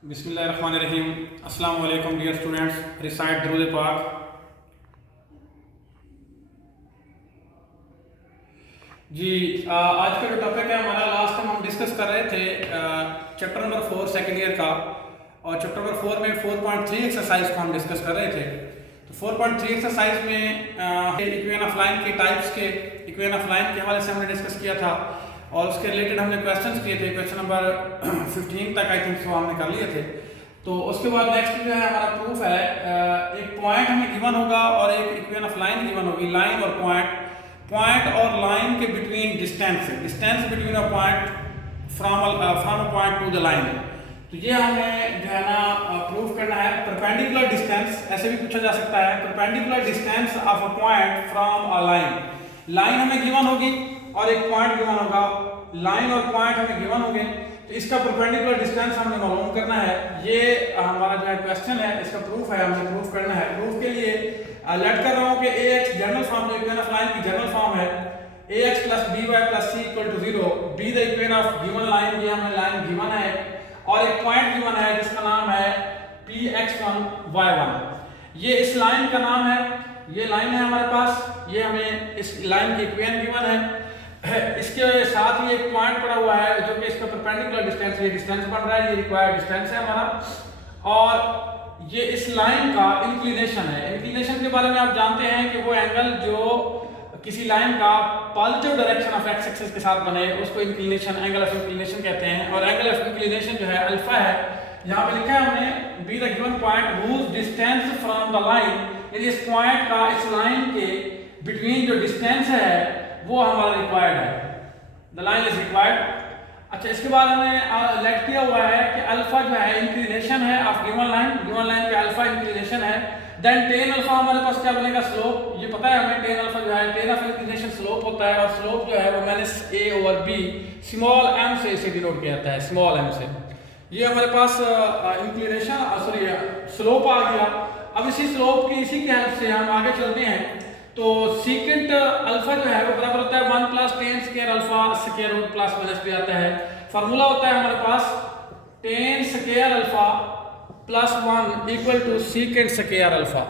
बिस्मिल्लाहिर्रहमानिर्रहीम। अस्सलाम वालेकुम डियर स्टूडेंट्स, रिसाइट दुरूद पाक। जी आज का जो टॉपिक है हमारा, लास्ट टाइम हम डिस्कस कर रहे थे चैप्टर नंबर 4 सेकेंड ईयर का, और चैप्टर नंबर 4 में 4.3 एक्सरसाइज को हम डिस्कस कर रहे थे। तो 4.3 एक्सरसाइज में इक्वेशन ऑफ लाइन की टाइप्स के इक्वेशन ऑफ लाइन के हवाले से हमने डिस्कस किया था, और उसके रिलेटेड हमने क्वेश्चंस किए थे। क्वेश्चन नंबर 15 तक आई थिंक सो हमने कर लिए थे। तो उसके बाद नेक्स्ट जो है हमारा प्रूफ है, एक पॉइंट हमें गिवन होगा और एक इक्वेशन ऑफ लाइन गिवन होगी। लाइन और पॉइंट और लाइन के between distance between a point from a point two the line. तो ये हमें जो है ना प्रूफ करना है। परपेंडिकुलर डिस्टेंस ऐसे भी पूछा जा सकता है, perpendicular distance of a point from a line हमें गिवन होगी और एक पॉइंट गिवन होगा। लाइन और पॉइंट हमें गिवन होंगे, तो इसका परपेंडिकुलर डिस्टेंस हमने मालूम करना है। ये हमारा जो है क्वेश्चन है, इसका प्रूफ है, हमें प्रूफ करना है। प्रूफ के लिए लेट कर रहा हूँ कि ax जनरल फॉर्म, जो इक्वेशन ऑफ लाइन की जनरल फॉर्म है, ax plus by plus c equal to 0, be the equation of given line. ये हमें लाइन गिवन है और एक पॉइंट गिवन है जिसका नाम है px1 y1। ये इस लाइन का नाम है, ये लाइन है हमारे पास, ये हमें इस लाइन की इक्वेशन गिवन है। इसके साथ ही एक पॉइंट पड़ा हुआ है जो कि इसका परपेंडिकुलर डिस्टेंस, ये डिस्टेंस बन रहा है, ये रिक्वायर्ड डिस्टेंस है हमारा। और ये इस लाइन का इंक्लिनेशन है। इंक्लिनेशन के बारे में आप जानते हैं कि वो एंगल जो किसी लाइन का positive direction of x axis के साथ बने उसको इंक्लिनेशन, एंगल ऑफ इंक्लिनेशन कहते हैं। और एंगल ऑफ इंक्लिनेशन जो है अल्फा है। यहाँ पे लिखा है हमने be the given point whose distance from the line, यानी इस पॉइंट का इस लाइन के बिटवीन जो डिस्टेंस है वो हमारा रिक्वायर्ड है, द लाइन इज रिक्वायर्ड। अच्छा, इसके बाद हमें लेट किया हुआ है कि अल्फा जो है इंक्लिनेशन है ऑफ गिवन लाइन पे अल्फा इंक्लिनेशन है। देन टेन अल्फा हमारे पास क्या बनेगा, स्लोप। ये पता है हमें, टेन अल्फा जो है टेन ऑफ इंक्लिनेशन स्लोप होता है, और स्लोप जो है वो -a/b स्मॉल m से इसे डिनोट किया जाता है, स्मॉल m से। ये हमारे पास इंक्लिनेशन स्लोप आ गया। अब इसी स्लोप की, इसी की हेल्प से हम आगे चलते हैं। तो सीकेंट अल्फा जो है वो बराबर होता है 1 + tan square alpha square root plus minus भी आता है। फार्मूला होता है हमारे पास tan square alpha plus 1 equal to secant square alpha.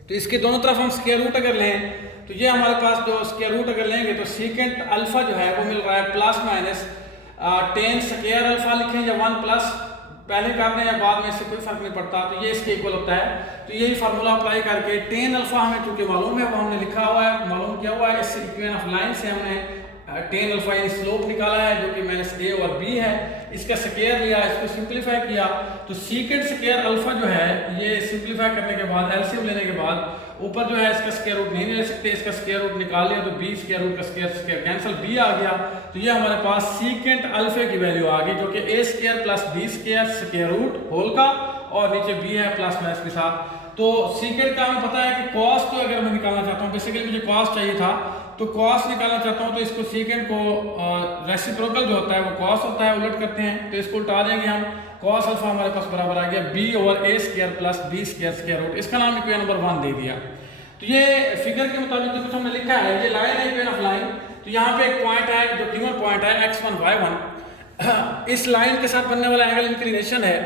तो इसके दोनों तरफ हम स्क्वायर रूट अगर लें तो ये हमारे पास जो स्क्वायर रूट अगर लेंगे तो सीकेंट अल्फा जो है वो मिल रहा है plus minus tan square alpha लिखें या 1 प्लस, पहले कर दें या बाद में, इससे कोई फर्क नहीं पड़ता। तो ये इसके इक्वल होता है। तो यही फार्मूला अप्लाई करके tan अल्फा हमें चूंकि मालूम है, वो हमने लिखा हुआ है, मालूम किया हुआ है। इस इक्वेशन ऑफ लाइन से हमने tan अल्फा यानी स्लोप निकाला है जो कि -a और b है। इसका स्क्वायर लिया, इसको सिंपलीफाई किया। तो सीकेंट स्क्वायर अल्फा जो है ये सिंपलीफाई करने के बाद, एलसीएम लेने के बाद, ऊपर जो है इसका स्क्वायर रूट नहीं ले सकते, इसका स्क्वायर रूट निकाल लिया तो b स्क्वायर रूट का स्क्वायर कैंसिल, b आ गया। तो ये हमारे पास सीकेंट अल्फा की वैल्यू आ गई जो कि a square plus b square square root whole का, और नीचे b है प्लस माइनस के साथ। तो सीकेंट का हमें पता है कि कॉस तो अगर मैं निकालना चाहता हूँ, बेसिकली मुझे कॉस चाहिए था, तो कॉस निकालना चाहता हूँ तो इसको सीकेंट को रेसिप्रोकल जो होता है वो कॉस होता है, उलट करते हैं तो इसको उल्टा देंगे हम। कॉस अल्फा हमारे पास बराबर आ गया b/a square plus b square square root. इसका नाम इक्वेशन नंबर 1 दे दिया। तो ये फिगर के मुताबिक जो कुछ हमने लिखा है, ये लाइन है, इक्वेशन ऑफ लाइन। तो यहाँ पे एक पॉइंट है जो गिवन पॉइंट है x1 y1। इस लाइन के साथ बनने वाला एंगल इंक्लिनेशन है।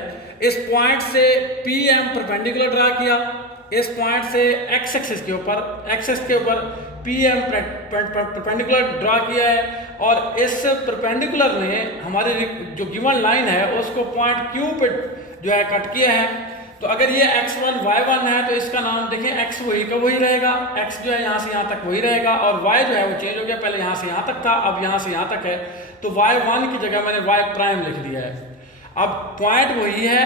इस पॉइंट से pm परपेंडिकुलर ड्रा किया, इस पॉइंट से x एक्सिस के ऊपर pm परपेंडिकुलर ड्रा किया है, और इस परपेंडिकुलर ने हमारी जो गिवन लाइन है उसको पॉइंट q पे जो है कट किया है। तो अगर ये x1 y1 है तो इसका नाम देखें, x वही का वही रहेगा, x जो है यहाँ से यहाँ तक वही रहेगा, और y जो है वो चेंज हो गया, पहले यहाँ से यहाँ तक था, अब यहाँ से यहाँ तक है। तो y1 की जगह मैंने y' लिख दिया है। अब पॉइंट वही है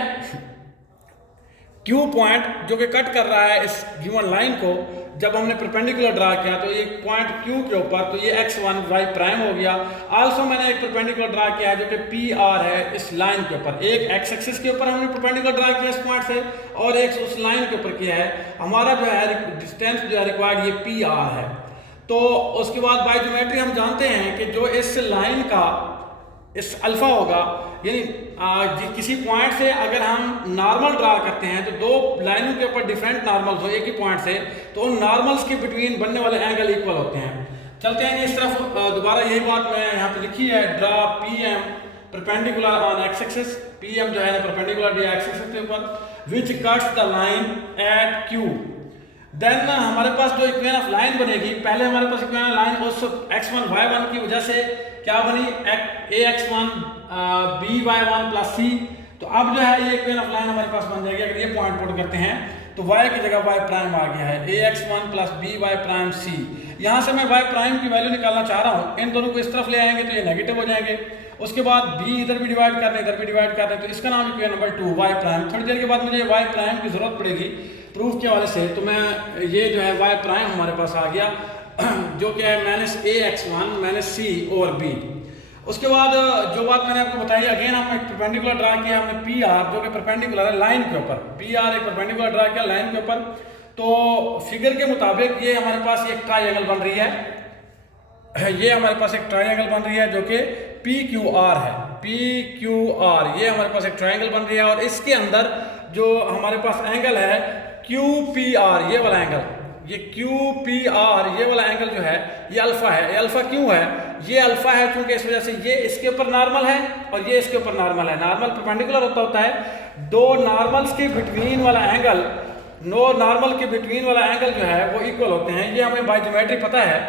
Q पॉइंट जो कि कट कर रहा है इस गिवन लाइन को। जब हमने परपेंडिकुलर ड्रा किया तो एक पॉइंट Q के ऊपर, तो ये x1 y' हो गया। आल्सो मैंने एक परपेंडिकुलर ड्रा किया है जो कि PR है इस लाइन के ऊपर। एक x एक्सिस के ऊपर हमने परपेंडिकुलर ड्रा किया इस पॉइंट से, और एक उस लाइन के ऊपर किया है। हमारा जो है डिस्टेंस जो है रिक्वायर्ड ये PR है। तो उसके बाद बाय ज्योमेट्री हम जानते हैं कि जो इस लाइन का इस अल्फा होगा, यानी किसी पॉइंट से अगर हम नॉर्मल ड्रा करते हैं तो दो लाइनों के ऊपर डिफरेंट नॉर्मल्स हो एक ही पॉइंट से, तो उन नॉर्मल्स के बिटवीन बनने वाले एंगल इक्वल होते हैं। चलते हैं इस तरफ, दोबारा यही बात मैं यहाँ पे लिखी है, draw pm perpendicular on x axis PM जो है परपेंडिकुलर डी एक्सिस के ऊपर, which cuts the line at Q। Then हमारे पास जो इक्वेशन ऑफ लाइन बनेगी, पहले हमारे पास इक्वेशन ऑफ लाइन उस x1 y1 की वजह से क्या बनी, ax1 by1 प्लस c। तो अब जो है ये इक्वेशन ऑफ लाइन हमारे पास बन जाएगी। अगर ये पॉइंट पुट करते हैं तो y की जगह y प्राइम आ गया है, ax1 plus by prime c। यहाँ से मैं y प्राइम की वैल्यू निकालना चाह रहा हूँ, इन दोनों को इस तरफ ले आएंगे तो ये नेगेटिव हो जाएंगे। उसके बाद b इधर भी डिवाइड कर रहे हैं, इधर भी डिवाइड कर रहे हैं, तो इसका नाम इक्वेशन नंबर 2 y प्राइम। थोड़ी देर के बाद मुझे y प्राइम की जरूरत पड़ेगी प्रूफ के हवाले से, तो मैं ये जो है y प्राइम हमारे पास आ गया जो कि है -ax1 -c ओवर b। उसके बाद जो बात मैंने आपको बताई, अगेन हमने परपेंडिकुलर ड्रा किया, हमने पी आर जो कि परपेंडिकुलर है लाइन के ऊपर, पी आर एक परपेंडिकुलर ड्रा किया लाइन के ऊपर। तो फिगर के मुताबिक ये हमारे पास एक ट्राइंगल बन रही है, ये हमारे पास एक ट्राइंगल बन रही है जो कि पी क्यू आर है, पी क्यू आर, ये हमारे पास एक ट्राइंगल बन रही है। और इसके अंदर जो हमारे पास एंगल है क्यू पी आर, ये वाला एंगल, ये क्यू पी आर ये वाला एंगल जो है ये अल्फा है। ये अल्फा क्यों है, ये अल्फा है क्योंकि इस वजह से ये इसके ऊपर नॉर्मल है और ये इसके ऊपर नॉर्मल है। नॉर्मल परपेंडिकुलर होता है, दो नॉर्मल्स के बिटवीन वाला एंगल, नॉर्मल के बिटवीन वाला एंगल जो है वो इक्वल होते हैं। ये हमें बाय ज्योमेट्री पता है,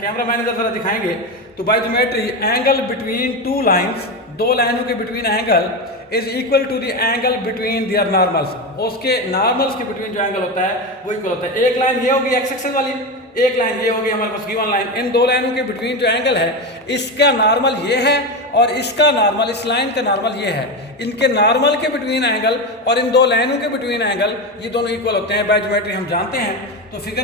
कैमरा मैन इधर जरा दिखाएंगे। तो by geometry angle between two lines, दो लाइनों के between angle is equal to the angle between their normals. उसके नॉर्मल्स के बिटवीन जो एंगल होता है वो इक्वल होता है। एक लाइन ये होगी एक्स एक्सिस वाली, एक लाइन ये होगी हमारे पास गिवन लाइन। इन दो लाइनों के बिटवीन जो एंगल है इसका नॉर्मल ये है और इसका नॉर्मल, इस लाइन का नॉर्मल ये है। इनके नॉर्मल के बिटवीन एंगल और इन दो लाइनों के बिटवीन एंगल ये दोनों इक्वल होते हैं, बाय ज्योमेट्री हम जानते हैं। तो फिगर